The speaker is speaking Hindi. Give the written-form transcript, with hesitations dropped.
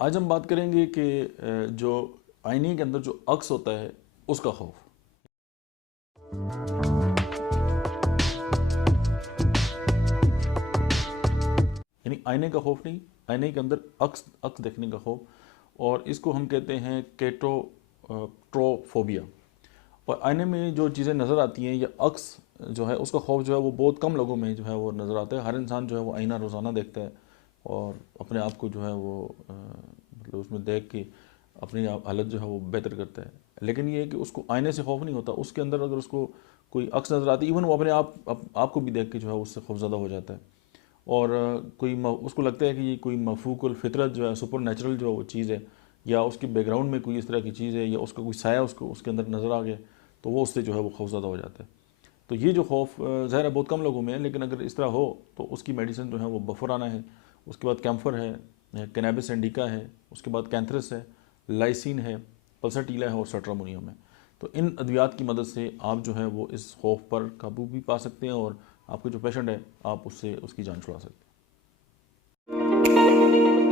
आज हम बात करेंगे कि जो आईने के अंदर जो अक्स होता है उसका खौफ। यानी आईने का खौफ नहीं, आईने के अंदर अक्स अक्स देखने का खौफ। और इसको हम कहते हैं केटोट्रोफोबिया। और आईने में जो चीज़ें नज़र आती हैं या अक्स जो है उसका खौफ जो है वो बहुत कम लोगों में जो है वो नज़र आता है। हर इंसान जो है वो आईना रोज़ाना देखता है और अपने आप को जो है वो मतलब उसमें देख के अपनी हालत जो है वो बेहतर करता है। लेकिन ये है कि उसको आईने से खौफ नहीं होता, उसके अंदर अगर उसको कोई अक्स नज़र आती है, इवन वो अपने आप को भी देख के जो है उससे खौफज़दा हो जाता है। और उसको लगता है कि ये कोई मफूकुल फितरत जो है, सुपर नेचुरल जो वो चीज़ है, या उसकी बैकग्राउंड में कोई इस तरह की चीज़ है, या उसका कोई साया उसको उसके अंदर नज़र आ गया, तो वो उससे जो है वो खौफज़दा हो जाता है। तो ये जो खौफ ज़ाहिर है बहुत कम लोगों में है, लेकिन अगर इस तरह हो तो उसकी मेडिसिन जो है वो बफराना है, उसके बाद कैम्फर है, कैनाबिस इंडिका है, उसके बाद कैंथरस है, लाइसिन है, पल्साटीला है और सट्रामोनियम है। तो इन अद्वियात की मदद से आप जो है वो इस खौफ पर काबू भी पा सकते हैं और आपके जो पेशेंट है आप उससे उसकी जान छुड़ा सकते हैं।